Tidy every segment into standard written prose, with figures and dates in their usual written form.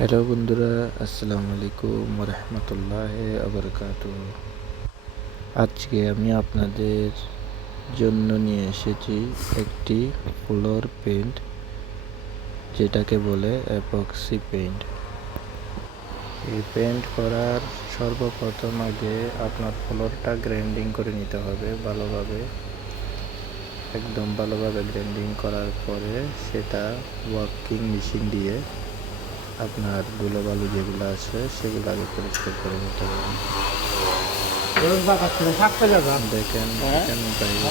Hello বন্ধুরা, আসসালামু আলাইকুম রহমতুল্লাহ আবরকাতুহ। আজকে আমি আপনাদের জন্য নিয়ে এসেছি একটি ফ্লোর পেন্ট, যেটাকে বলে অ্যাপক্সি পেন্ট। এই পেন্ট করার সর্বপ্রথম আগে আপনার ফ্লোরটা গ্রাইন্ডিং করে নিতে হবে ভালোভাবে। একদম ভালোভাবে গ্রাইন্ডিং করার পরে সেটা ওয়াকিং মেশিন দিয়ে আপনার ধুলোবালু যেগুলো আছে সেগুলো আগে পরিষ্কার করে নিতে হবে। দেখেন এখানে বাইরে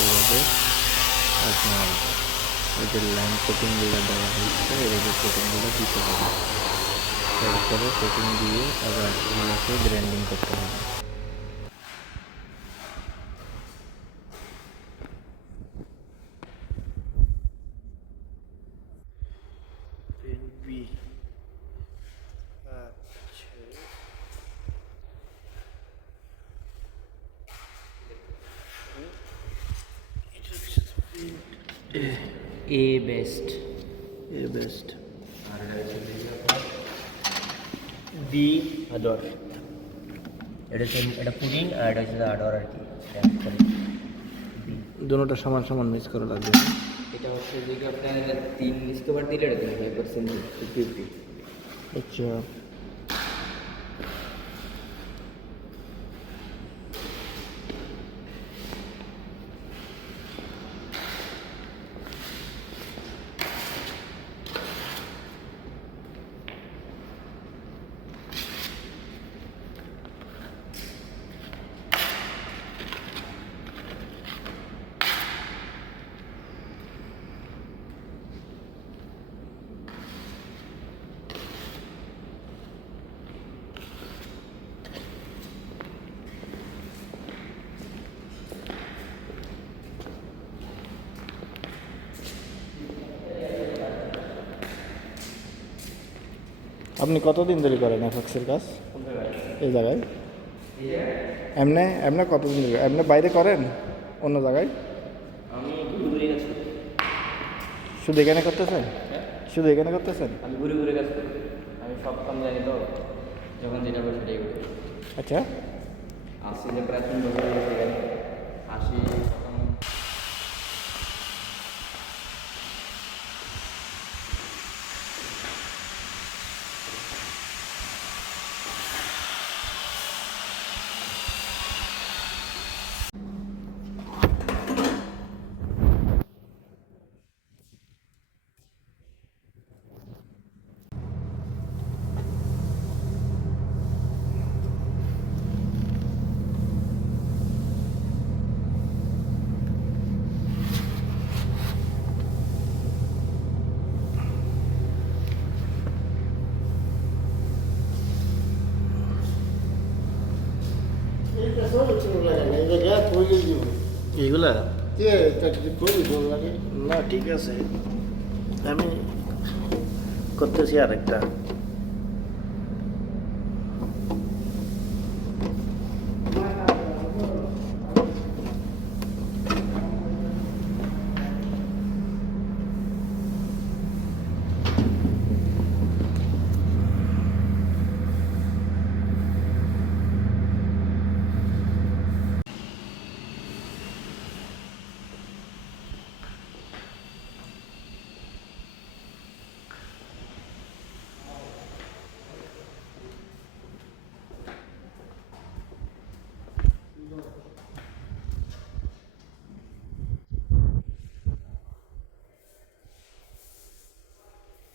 এইভাবে আপনার ওই যে লাইন কোটিংগুলো দেওয়া হয়েছে এইভাবে কোটিংগুলো দিতে হবে। তারপরে কোটিং দিয়ে আবার এগুলোকে গ্রাইন্ডিং করতে হবে। এ বেস্ট এ বেস্ট আর বি আদর। এটা পুডিং আর এটা হচ্ছে আদর আর কি। দুটোটা সমান সমান মিক্স করা লাগবে। এটা হচ্ছে যে আপনার 3 ডিসকভার দিলে এটা 25% 50-50। আচ্ছা, আপনি কতদিন ধরে করেন এফএক্সের কাজ এই জায়গায়? এমনি এমনি কতদিন ধরে এমনি বাইরে করেন অন্য জায়গায়? আমি ঘুরে কাজ করি। শুধু এখানে করতেছেন? শুধু এখানে করতেছেন? আমি ঘুরে কাজ করি। আমি সব কাম জানি তো, যখন যেটা করে সেটাই করি। আচ্ছা, আসি যে প্রায় 3 বছর হয়ে গেছে এখানে। আসি তখন এইগুলা না, ঠিক আছে, আমি করতেছি আরেকটা।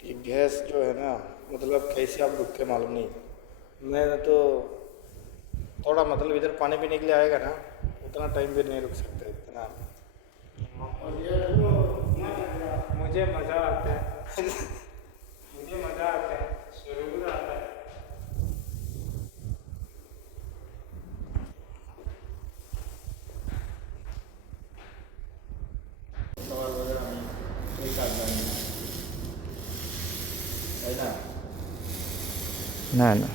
ये गैस जो है ना, मतलब कैसे आप रुक के मालूम नहीं। मैं तो थोड़ा मतलब इधर पानी पीने के लिए आएगा ना, उतना टाइम भी नहीं रुक सकते इतना। मुझे मज़ा आता है। मुझे मज़ा आता है, जरूर आता है। ना ना